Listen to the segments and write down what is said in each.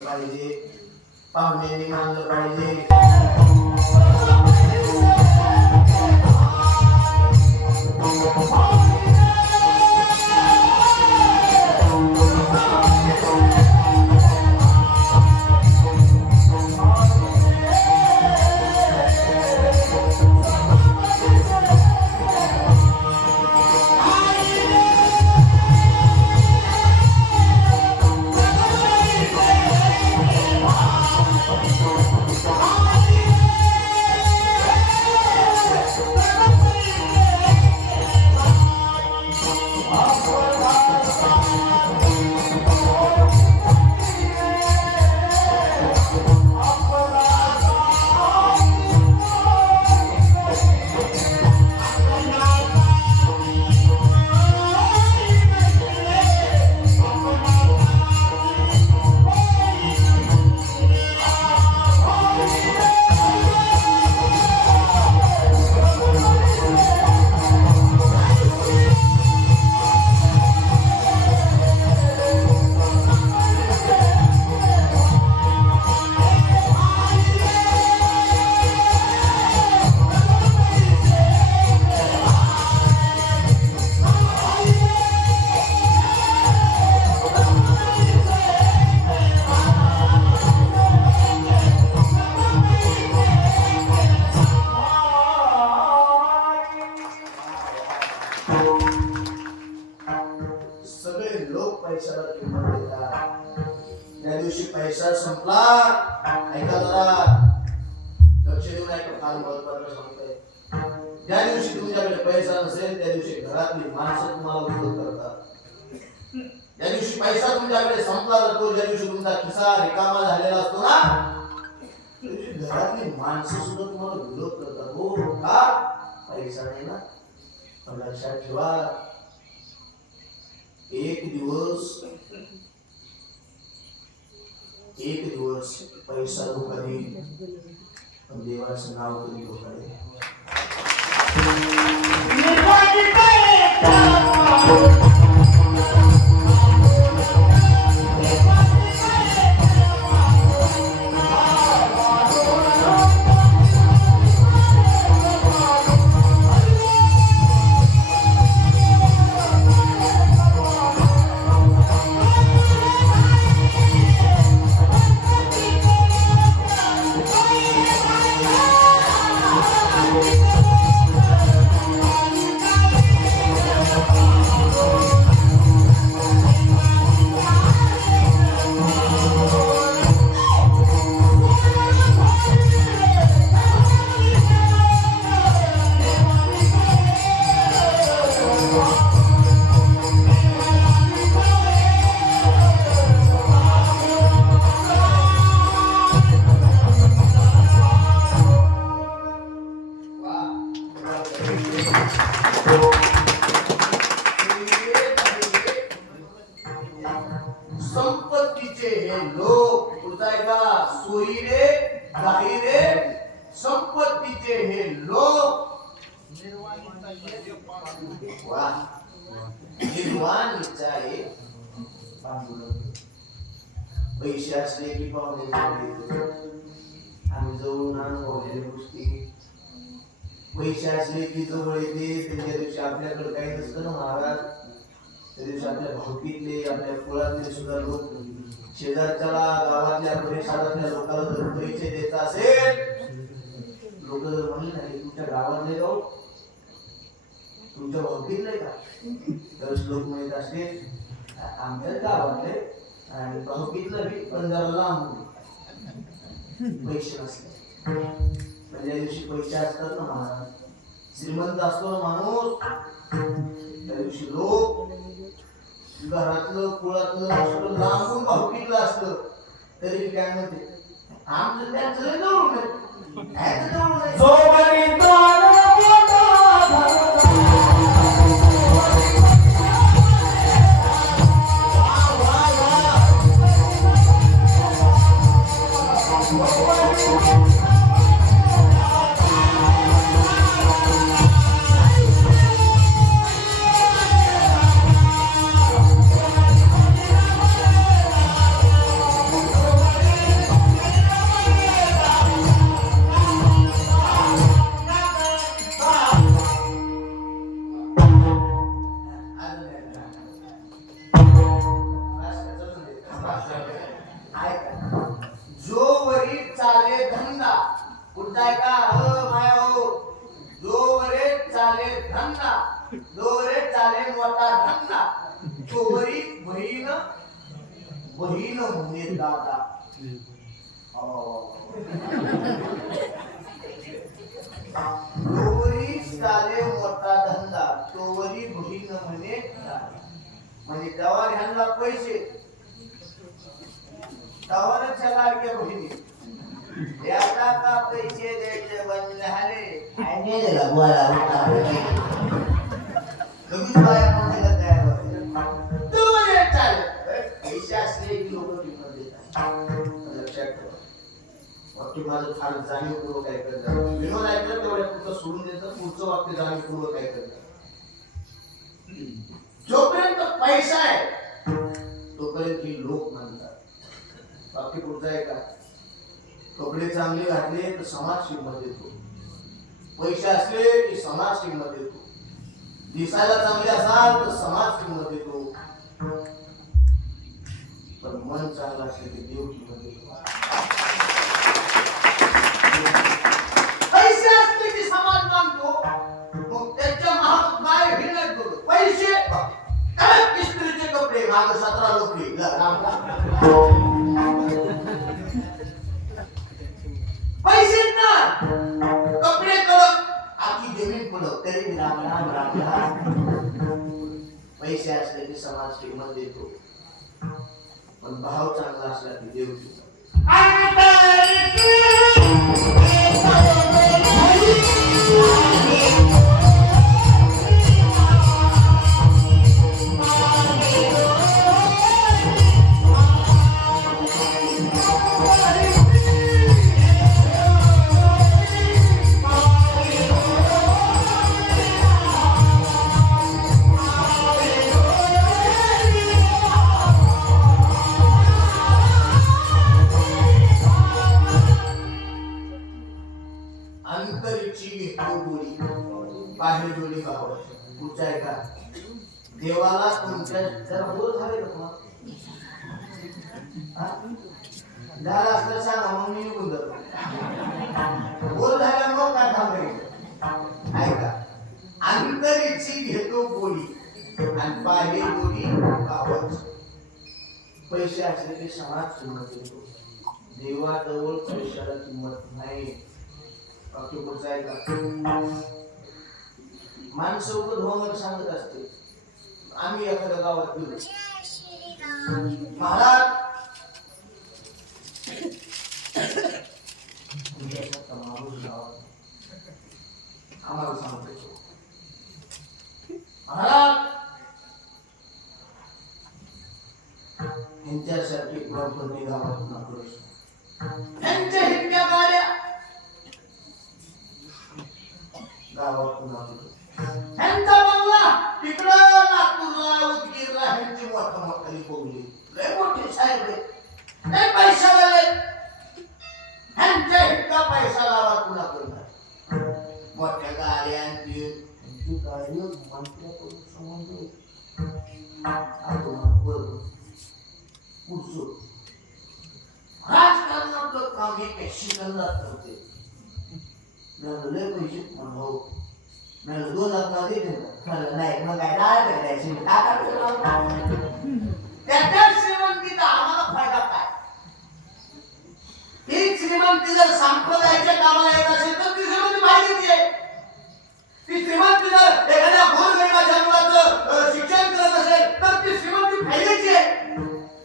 पाहिजे, पाहुण्यांनी मानलं पाहिजे. सगळे लोक पैशाला किंमत देतात. त्या दिवशी पैसा संपला, ऐका जरा लक्ष देऊन ऐका, फार महत्वाचं सांगतोय. ज्या दिवशी तुमच्याकडे पैसा नसेल त्या दिवशी घरातली माणसं तुम्हाला विरोध करतात. ज्या दिवशी पैसा तुमच्याकडे संपला जातो, ज्या दिवशी तुमचा खिसा रिकामा झालेला असतो ना, त्या दिवशी घरातली माणसं सुद्धा तुम्हाला विरोध करतात. हो का? पैसा नाही ना. पण लक्षात ठेवा, एक दिवस पैसा धोका देईल, पण देवाचं नाव कधी धोका देईल. संपत्तीचे हे लोक बुजायला सोयीरे गाईरे, संपत्तीचे हे लोक निर्वाण इच्छा आहे. पैसे असले की पाहुणे आम्ही जवळून अनुभवलेली गोष्टी. पैसे असले की जवळ येते, त्याच्या दिवशी आपल्याकडे काही नसतं ना महाराज. त्या दिवशी आपल्या भावकीतले, आपल्या कुळातले सुद्धा लोक, शेजारच्या गावातल्या परिसरातल्या लोकांना जर पैसे द्यायचा असेल, लोक जर म्हणले नाही तुमच्या गावातले जाऊ, तुमच्या भावकीतले का, तर लोक माहित असते आमच्या गावातले आणि भावकीतलं बी, पण जरा लांब पैसे नसले. पण त्या दिवशी पैसे असतात ना महाराज, श्रीमंत असतो ना माणूस, त्या दिवशी लोक घरातलं कुळातलं असतं, लांबून भावकीतलं असतं, तरी काय म्हणते आमचं त्यांचं जवळ ऐका, जो वरी चाले धंदा, पुढचा ऐका, हो माया हो, जो वरे चाले धंदा, जो वरे चाले मोठा धंदा, तो वरी बहीण बहीण म्हणे दादा. तोवरी चाले मोठा धंदा, तोवरी बहीण म्हणे दादा. म्हणजे जवार ह्यांना पैसे तवारच लाडक्या बहिणी द्यायला का पैसे द्यायचे बंद झाले. काय नाही दिला बोला लगेच बाया म्हणायला तयार होते. तू म्हणजे चाल पैसे असले की लोक किंमत देतात. लक्षात ठेवा. वाक्य माझं फार जाणीवपूर्वक ऐकत जा. विनोद ऐकलं तेवढ्या पुढचं सोडून द्यायचं. पुढचं वाक्य जाणीवपूर्वक ऐकत जा. जोपर्यंत पैसा आहे तोपर्यंत ही लोक म्हणतात. बाकी पुढचा आहे का? कपडे चांगले घातले तर समाज किंमत देतो. पैसे असले की समाज किंमत देतो. दिसायला चांगले असाल तर समाज किंमत देतो. पण मन चांगलं असले की देव किंमत देतो. पैसे असले की समाज मानतो. मग त्याच्या महाग काय हे नाही करू. पैसे कडक इस्त्रीचे कपडे माग 17 लोकरी पैसे ना कपडे कडक आखी जमीन कडक तरी राम राम राम राम. पैसे असले की समाज किंमत देतो. पण भाव चांगला असला की देव किंमत. देवाला तुमच्या जरा बोल झाले का झाला असलं सांगा मग मी निघून जातो. बोल झाला मग काय थांबायचं. ऐका, अंतरीची घेतो बोली आणि पाहिली बोली गावाची. पैसे असले की समाज किंमत देतो. देवाजवळ पैशाला किंमत नाही. बाकी पुढचा ऐका, माणसं उभं धोमर सांगत असते. आम्ही एखाद्या गावात गेलो, महाराज माणूस गावात आम्हाला सांगतो, महाराज यांच्यासारखी प्रॉपर्टी गावात नको. त्यांच्या हिंद्या गाड्या गावात नको. ह्यांचा बंगला तिकडं नागपूरला उदगीरला ह्यांची मोठा मोठाली बोलली. लय मोठे साहेब लय पैशावाले. ह्यांच्या इतका पैसा लावा कुणा करणार. मोठ्या गाड्यांची गाडी मंत्र्याकडून संबंध राजकारणातलं काम हे कशी करणार नव्हते. लय पैसे भाऊ मला 2 लाख देते नाही मग काय करायची. त्याच्या श्रीमंतीचा आम्हाला फायदा काय. ही श्रीमंती जर संप्रदायाच्या कामाला येत असेल तर ती श्रीमंती पाहिजे आहे. ती श्रीमंती जर एखाद्या गोरगरिबाच्या मुलाचं शिक्षण करत असेल तर ती श्रीमंती पाहिजेची आहे.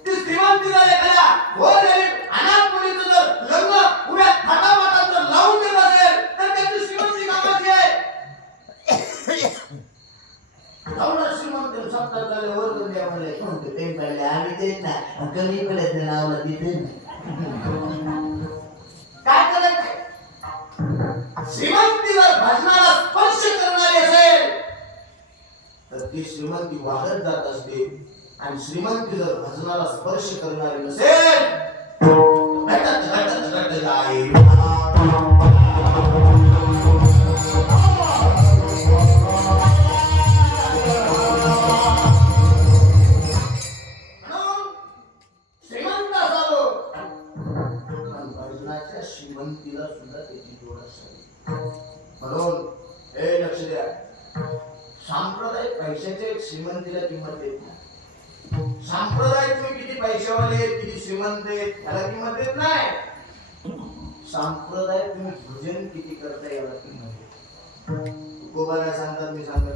ती श्रीमंती जर एखाद्या गोरगरीब अनाथ मुलीचं जर लग्न पुऱ्या थाटामाटाचं लावून देत असेल तर त्याची श्रीमंती कामाची आहे. श्रीमंत सप्ताह झाल्यावर आम्ही देत ना कमी पडत नाही नावला तिथे काय करत आहे. श्रीमंती जर भजनाला स्पर्श करणारी असेल तर ती श्रीमंती वाढत जात असते. आणि श्रीमंती जर भजनाला स्पर्श करणारी नसेल घटत घटत घटत जाईल. श्रीमंत असावं श्रीमंतीला सुद्धा त्याची जोड असावी. म्हणून हे लक्ष द्या, सांप्रदायिक पैशाचे श्रीमंतीला किंमत देत नाही. सांप्रदायिक तुम्ही किती पैशावाले किती श्रीमंत आहेत याला किंमत देत नाही. सांप्रदायिक तुम्ही भजन किती करता याला किंमत देत. तुकोबाला सांगतात, मी सांगत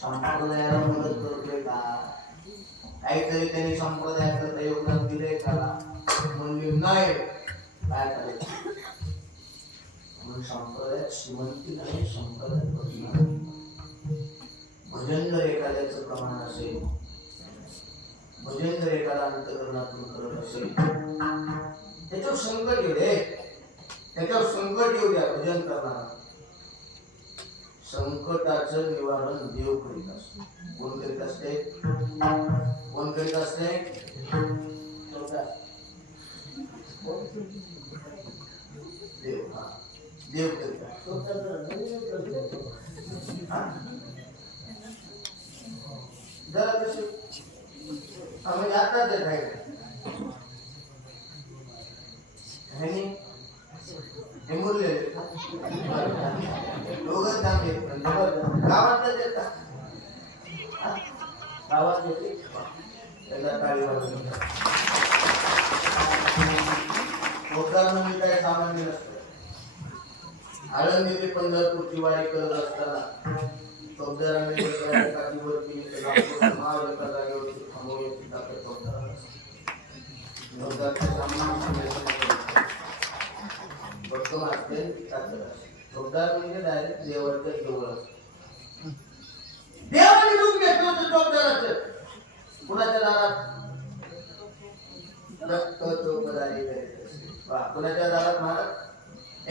संप्रदायाला मदत करतोय का? काहीतरी त्यांनी संप्रदायाकरता योगदान दिलंय का? म्हणले नाही. काय करायचं? म्हणून संप्रदायात श्रीमंती नाही, संप्रदायात भजन जर एखाद्याचं प्रमाण असेल, भजन जर एखादा अंतकरणातून करत असेल, त्याच्यावर संकट येऊ दे, त्याच्यावर संकट येऊ द्या. भजन करणार संकटाचं निवारण देव करीत असतो. कोण करीत असते? कोण करीत असते? देव. हा, देव करीत असतो. जरा कशी आम्ही आता ते काय हे मुरले दोघं चांगले गावात देतात, गावात देते त्याला टाळी वाजवून. पोटानं मी काय सामान्य नसतं. आळंदी ते पंढरपूरची वारी करत असताना चौदारांनी काठीवरती एका जागेवरती थांबवण्याची ताकद चौदाराला भक्कम असते, ताकद असते. चौदार म्हणजे डायरेक्ट देवाच्या जवळ असतो. देवाने रूप घेतलं होतं चौदाराचं. कुणाच्या दारात? रक्त चौकदारी करीत असते. कुणाच्या दारात? महाराज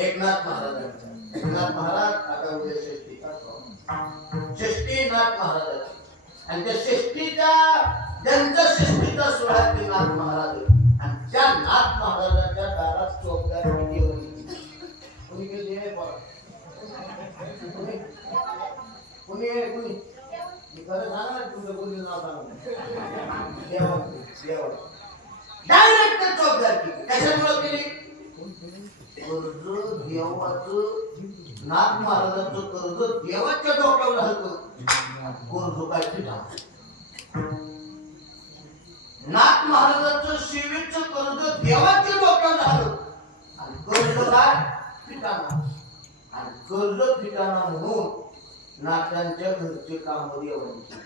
एकनाथ महाराजांच्या. एकनाथ महाराज आता उद्या षष्टीचा षष्टीनाथ महाराजांची. आणि त्या षष्टीच्या ज्यांचा षष्टीचा सोहळा ते नाथ महाराज. आणि त्या नाथ महाराजांच्या दारात चौकदार किती होती? कुणी गेली आहे? कुणी खरं सांगा, तुमच्या कोणी नाव सांगा. डायरेक्ट चौकदार केली. कशामुळे केली? कर्ज देवाचं, नाथ महाराजांचं कर्ज देवाच्या डोक्यावर हलतं. कर्ज काय फिटा? नाथ महाराजांचं सेवेचं कर्ज देवाच्या डोक्यावर हलतं. आणि कर्ज काय फिटाना. आणि कर्ज फिटाना म्हणून नाथांच्या घरचे काम देवांचे.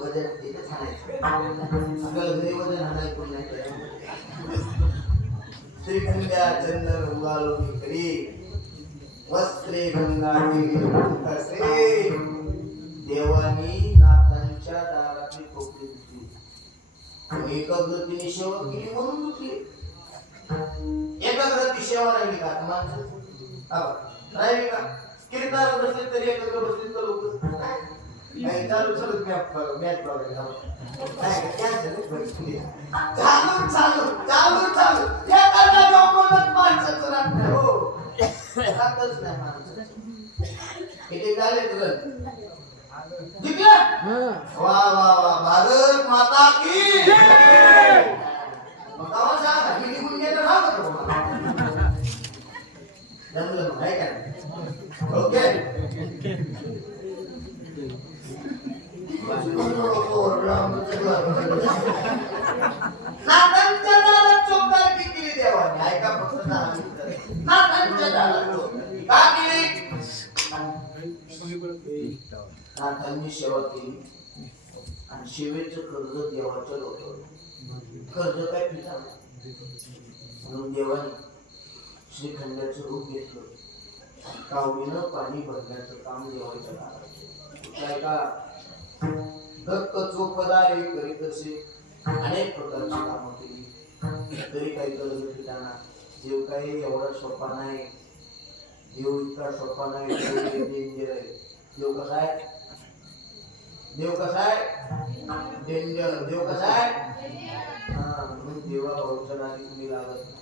वजन तिथे थांबायचं आपल्याला घरी वजन हाणायला कोण नाही श्रीखंड्या चंदन उगालो करी वस्त्रे गंगाटी कसे देवानी नाथांच्या दाराची खोपडी दिली एकाग्रतेने सेवा केली म्हणून दुखली एकाग्रती सेवा राहिली का माणसं राहिली का कीर्तनाला बसले तरी एकाग्र बसले तर लोक नाही चालू चालू मॅच प्रॉब्लेम चालू चालू चालू चालू या करणाऱ्या म्हणत माणसाचं राहत नाही हो राहतच नाही माणसाचं किती झाले तुला जिंकलं वा वा वा भारत माता की मग गावात सांगा मी निघून गेलं राहत तुम्हाला जमलं मग आहे का ओके नाथांच्या दारात चोपदारकी केली देवाने ऐका फक्त नाथांच्या दारात चोपदारकी का केली नाथांनी सेवा केली आणि सेवेचं कर्ज देवाच्या डोक्यावर कर्ज काय पिता म्हणून देवाने श्रीखंडाचं रूप घेतलं कावडीनं पाणी भरण्याचं काम देवाच्या दारात काय का दत्त चोपदारी करीत असे अनेक प्रकारची कामं केली तरी काही कर्ज पिताना देव काही एवढा सोपा नाही देव इतका सोपा नाही डेंजर आहे देव कसा आहे देव कसा आहे डेंजर देव कसा आहे म्हणून देवा भाऊच्या नादी तुम्ही लागत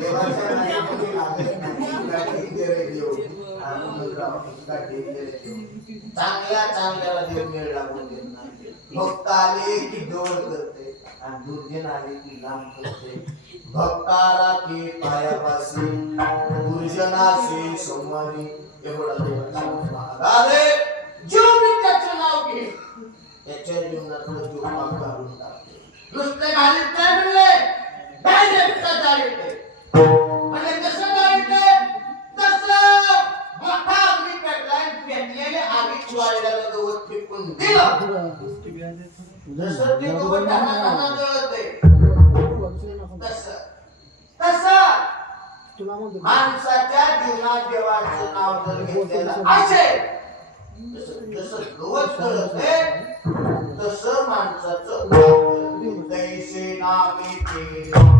देवाच्या नादी तुम्ही लागत नाही देव चांगल्या चांगल्याला देव मेळ लागून देत नाही भक्त आले की डोळ करते आणि दुर्जन आले की लांब करते भक्ताला की पायापाशी दुर्जनाशी संवादी एवढा देवाचा महागारे जो मी त्याचं नाव घे त्याच्या जीवनातलं जो पाप घालून टाकते नुसते घालीत काय म्हणले डायरेक्ट जाळीते म्हणजे कसं जाळीते तसं मोठा अग्नी पेटलाय पेटलेले आगीत वाळलेलं गवत फेकून दिलं जसं ते गवत हाताना जळते तसं माणसाच्या जीवनात देवाचं नाव जर घेतलेलं असेल जसं गवत जळते तसं माणसाचं दैसे नामे ते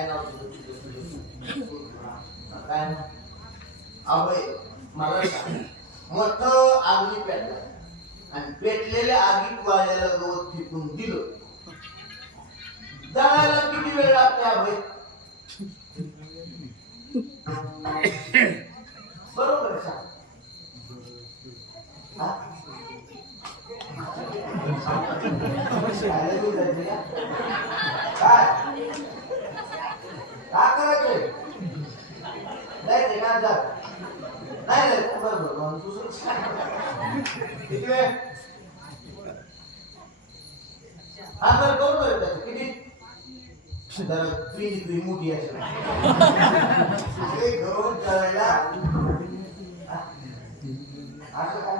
काय नाव तुझं? काय नाव? अभय. मला सांग, मोठं आगीत पेटलं आणि पेटलेल्या आगीत वाळलेलं गवत फेकून दिलं, जळायला किती वेळ लागते अभय? बरोबर आहे, सांग. काय करायचंय? जायचंय का? जा. नाही जायचं, बरोबर. किती वेळ? हा तर बरोबर आहे. त्याचं किती? तुझी मोठी असेल गवत करायला असं काय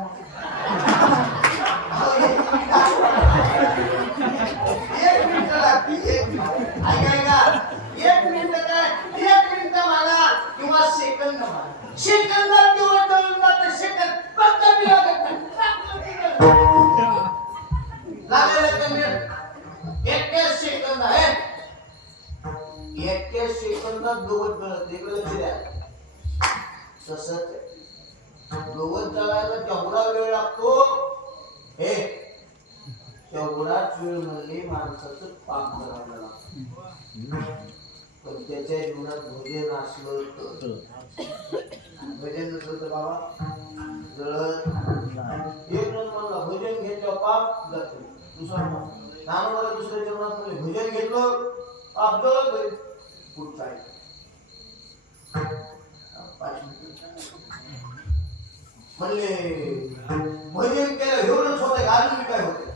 एक मिनिट लागते. एक मिनिट मला किंवा सेकंद मला सेकंदात किंवा दोन जाते सेकंद फक्त मी लागेल एक सेकंद आहे. एक सेकंदात गवत गळत. लक्ष द्या. तसंच गवत जळायला जेवढा वेळ लागतो हे तेवढाच वेळ म्हणजे माणसाचं पाप करायला लागतं. पण त्याच्या जीवनात भजन असलं तर, भजन नसलं तर बाबा जळत एक म्हणला भजन घेतलं पाप जातो. दुसरा नामाला दुसऱ्या जीवनात म्हणजे भजन घेतलं पाप जळत. पुढचा आहे म्हणले भजन केलं एवढंच होतंय का अजून काय होतंय?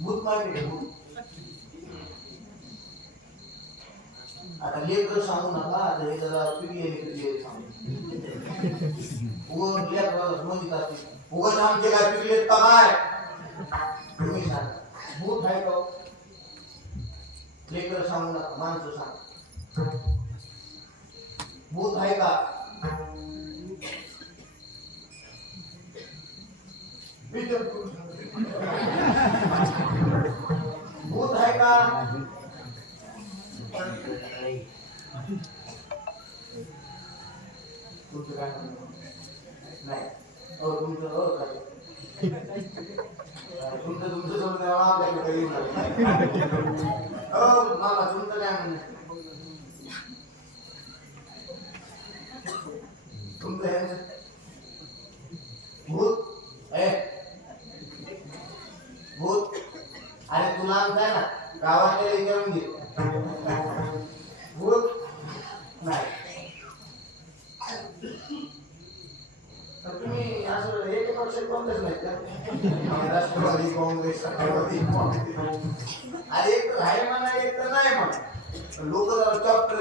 भूत माहिती भूत. आता लेकर सांगू नका, हे जरा पिढी सांगू. उगवून लेकराला म्हणतात उगवून आमचे काय पिढी का काय? तुम्ही सांगा भूत आहे का? लेकर सांगू नका, माणसं सांग. भूत आहे का? भूत आहे का? तुमचं काय नाही. तुमचं तुमचं सोडून आपल्याकडे काही मामा तुमचं काय म्हणणं? तुमचं भूत भूत आणि तुला आमचा ना गावाच्या विचारून घे. भूत नाही. तुम्ही असं एक पक्ष कोणतेच नाहीत का? राष्ट्रवादी काँग्रेस राष्ट्रवादी अरे एक तर आहे म्हणा, एक तर नाही म्हणा. लोक जरा चॉप्टर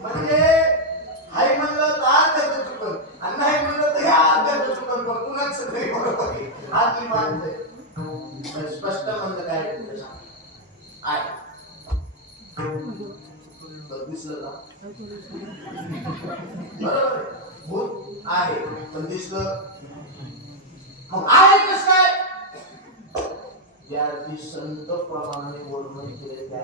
म्हणजे हाय म्हणलं तर आज त्याचं चुकन आणि नाही म्हणलं तर हे आज त्याचं चुकन. पण कुणाच नाही बरोबर आहे. आज मी मानतोय स्पष्ट म्हणलं काय आहे दिसलं का? बरोबर भूत आहे पण दिसलं मग आहे कस काय? ज्या संत प्रमाणे वर्णन केले त्या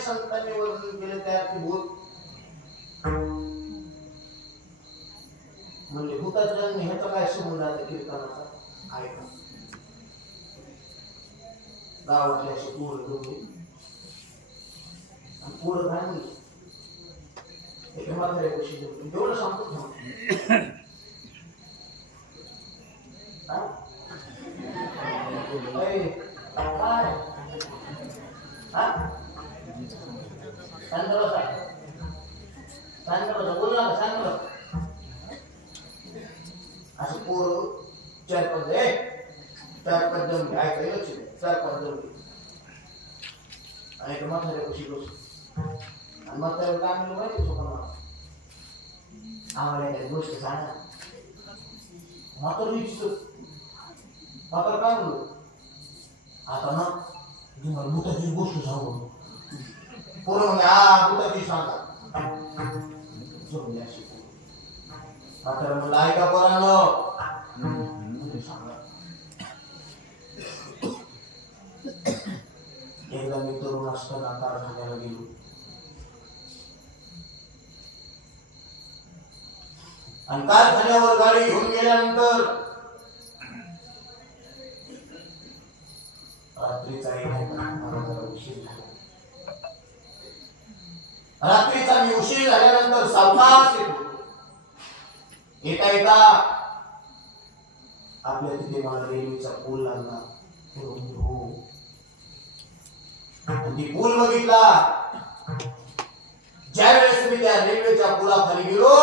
संतांनी वर्णन केले त्या भूत म्हणजे भूताचा आणि ह्याचा काय संबंध आहे? कीर्तनाचा आहे का? गावातल्या अशी पोरं दोघे पोरं काय म्हणली एका म्हाताऱ्या कशी एवढं सांगतो असं पोरं चार पाच जण ऐकाय लक्ष दे. 4-5 जण आणि म्हाताऱ्या कशी बस आणि म्हाताऱ्या काय म्हणलं माहिती स्वप्न आम्हाला एखादी गोष्ट सांगा. म्हातारं विचारलं म्हातारं काय म्हणलो आता ना तुम्हाला भूताची गोष्ट सांगू. पोरं म्हणजे हा कुठं सांगा झोपल्या शिकू आता म्हणलं ऐका पोरांनो सांगा एकदा मी तरुण असताना कारखान्याला गेलो आणि कारखान्यावर गाडी घेऊन गेल्यानंतर रात्रीचा उशीर झाला रात्रीचा मी उशीर झाल्यानंतर सावकाश येता येता आपल्या तिथे मला रेल्वेचा पूल लागला ती पूल बघितला ज्यावेळेस मी त्या रेल्वेच्या पुलाखाली गेलो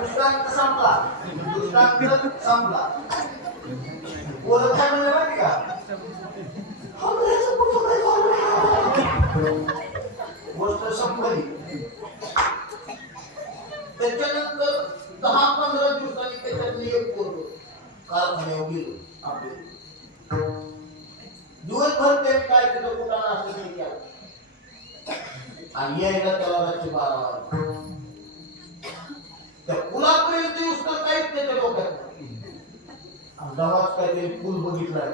दृष्टांत संपला बोलत काय म्हणलं माहिती का गोष्ट संपली त्याच्यानंतर 10-15 दिवसांनी त्याच्यातले एक पोरग कारखान्यावर गेलो आपले दिवसभर ते काय तिथं कुठाना असं ते केलं आणि यायला त्याला रात्री 12 वाजले त्या पुलापर्यंत येऊस तर काहीच त्याच्या डोक्यात गावात काहीतरी पूल बघितलाय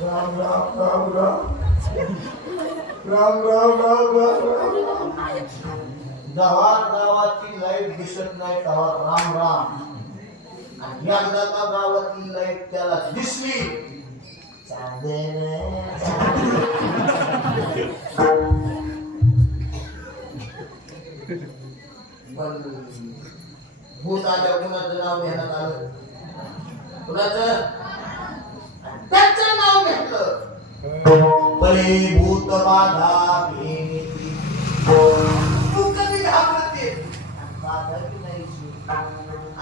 राम राम राम राम राम राम राम गावाची लाईट दिसत नाही तेव्हा राम राम आणि एकदा का गावातली लाईट त्याला दिसली भूत आल्या कुणाचं नाव घेण्यात आलं कुणाचं त्याचं नाव घेतलं बळे भूत बाधा भेटी तू कधी घाबरते घाबरली नाही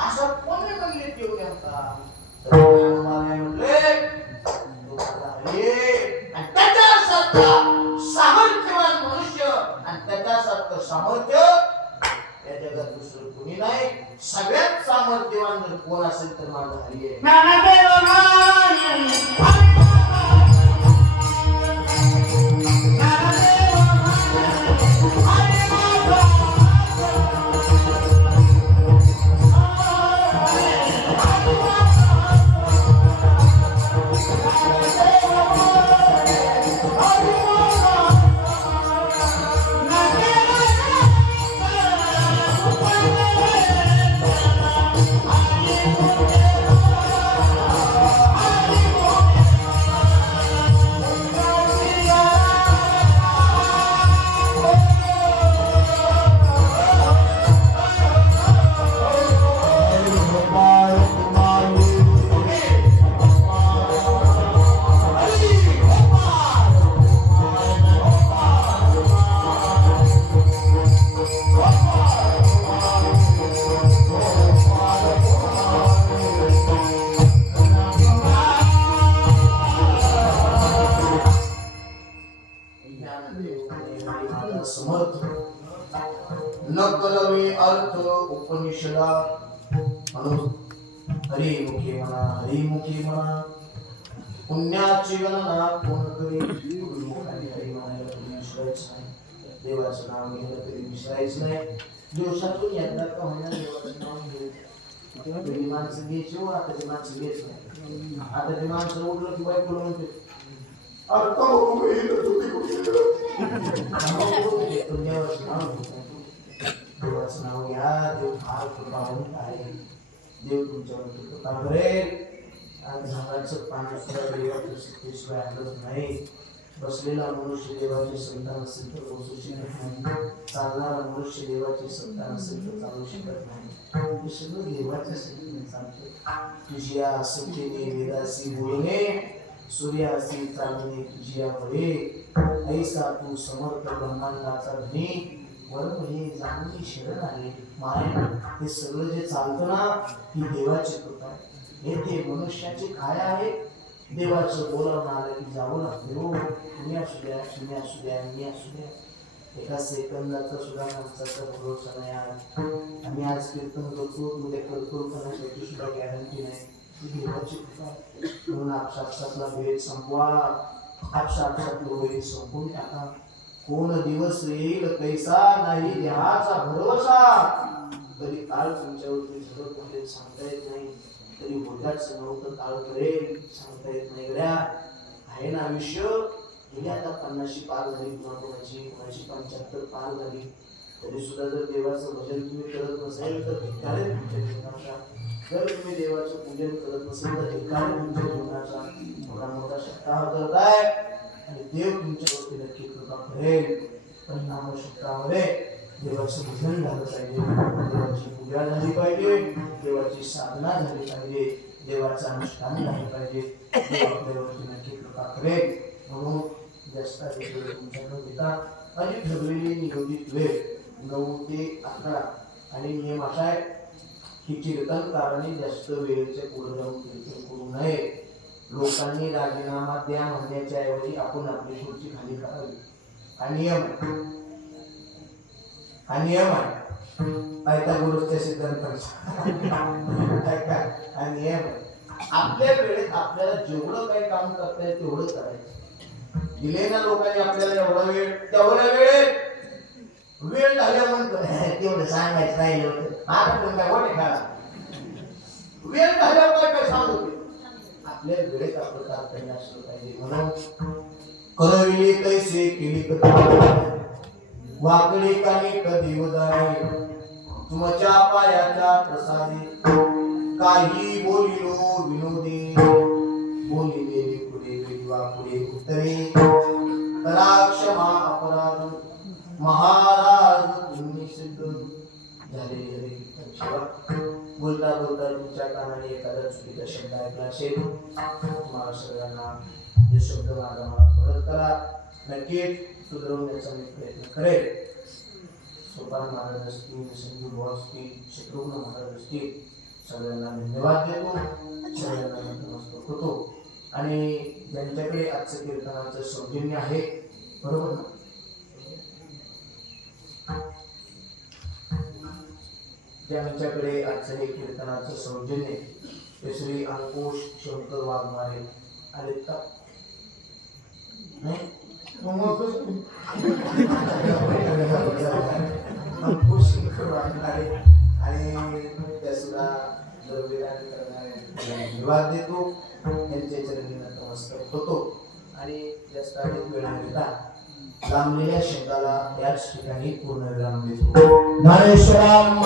असं कोणी म्हणले देऊ नका सामर्थ्यवान मनुष्य आणि त्याच्यासारखं सामर्थ्य या जगात दुसरं कोणी नाही सगळ्यात सामर्थ्यवान जर कोण असेल तर माझा हरी समर्थ नकलवे अर्थ उपनिषदा म्हणून हरिमुखी म्हणा पुण्याची गणना कोण करी हरी म्हणायला कधी विसरायचं नाही देवाचं नाव घ्यायला कधी विसरायचं नाही दिवसातून एकदा का होईना देवाचं नाव घ्यायचं तेव्हा कधी माणसं घ्यायची हो आता ते माणसं घ्यायच नाही आता ते माणसं उठलं की बायकोला म्हणते देवाचं नाव घ्या देव फार कृपावंत आहे देव तुमच्यावर कृपा करेल. आज झाडाचं पान सुद्धा देवाच्या शिस्तीशिवाय हलत नाही. बसलेला मनुष्य देवाचे संतान असेल तर बसू शकत नाही. चालणारा मनुष्य देवाचे संतान असेल तर चालू शकत नाही. हे सगळं देवाच्या शक्तीने चालतं. तुझ्या सत्तेने वेदासी बोलणे, सूर्यासी चालणे तुझ्या बळे. ऐसा तू समर्थ ब्रह्मांडाचा धनी, वरम हे जाणून शरण आले. माय हे सगळं जे चालतं ना, ही देवाची कृपा आहे. हे ते मनुष्याचे काय आहे? देवाचं बोलावणं आलं की जावं लागते. हो, तुम्ही असू द्या, तुम्ही असू द्या, मी असू द्या. एका सेकंदाचा सुद्धा माणसाचा भरोसा नाही. आम्ही आज कीर्तन करतो, उद्या करतो, पण त्याची सुद्धा गॅरंटी नाही. ही देवाची कृपा आहे. म्हणून आपसापसातला भेद संपवा, आपसापसातला भेद संपवून टाका. कोण दिवस येईल कैसा नाही देहाचा भरोसा. कधी काळ तुमच्यावरती झडप होते सांगता येत नाही. तरी होत्याच नव्हतं काळ करेल सांगता येत नाही. गड्या आहे ना आयुष्य. गेली आता 50 पार झाली, कोणाची 75 पार झाली. तरी सुद्धा जर देवाचं भजन तुम्ही करत नसेल तर धिक्कार तुमच्या जीवनाचा. जर तुम्ही देवाचं पूजन करत नसेल तर धिक्कार तुमच्या जीवनाचा. मोठा मोठा सप्ताह करताय आणि देव तुमच्यावरती नक्की कृपा करेल. पण नामशक्तामध्ये देवाचं भजन झालं पाहिजे, देवाची पूजा झाली पाहिजे, देवाची साधना झाली पाहिजे, देवाचं अनुष्ठान झालं पाहिजे. देव आपल्यावरती नक्की कृपा करेल. म्हणून जास्त वेळ तुमच्याकडे घेता आणि ठरलेली नियोजित वेळ 9 ते 11 आणि नियम असा आहे की कीर्तनकारांनी जास्त वेळेच्या पुढे जाऊन कीर्तन करू नये. लोकांनी राजीनामा द्या म्हणण्याच्या ऐवजी आपण आपली खुर्ची खाली करावी. हा नियम आहे. हा नियम आहे. पायथागोरसच्या सिद्धांताचा हा नियम आहे. आपल्या वेळेत आपल्याला जेवढं काही काम करता येईल तेवढं करायचं. दिले ना लोकांनी आपल्याला एवढा वेळ, तेवढ्या वेळेत वेळ झाल्या म्हणतो तेवढं सांगायचं राहिलं होतं. आता पण काय वाटे खाला वेळ झाल्यावर काय काय सांगू. आपल्या वेळेत आपलं कर्तव्य असलं पाहिजे. म्हणून करविली कैसे केली कथा, वाकडी कानी कधी उदारे. तुमच्या पायाच्या प्रसादी काही बोलिलो विनोदी. बोलिले पुढे वेगवा पुढे उत्तरे. करा क्षमा अपराध महाराज तुम्ही सिद्ध झाले. बोलता बोलता तुमच्या कानाने एखादा चुकीचा शब्द ऐकला असेल, तुम्हाला सगळ्यांना हे शब्द माझा परत करा. नक्कीच सुधारवण्याचा मी प्रयत्न करेल. सोपान महाराज असतील, संजू भाऊ असतील, शत्रुघ्न महाराज असतील, सगळ्यांना धन्यवाद देतो, सगळ्यांना नतमस्तक होतो. आणि ज्यांच्याकडे आजचं कीर्तनाचं सौजन्य आहे, बरोबर ना, ज्यांच्याकडे आजचं हे कीर्तनाचं सौजन्य ते श्री अंकुश शंकर वाघमारे आलेत का? नाही अंकुश शंकर वाघमारे आणि त्या सुद्धा द्रव्यदान करणारे धन्यवाद देतो. त्यांच्या चरणी नतमस्तक होतो. आणि जास्त अधिक वेळ न घेता लांबलेल्या शब्दाला याच ठिकाणी पूर्ण विराम देतो. ज्ञानेश्वराम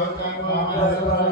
भाव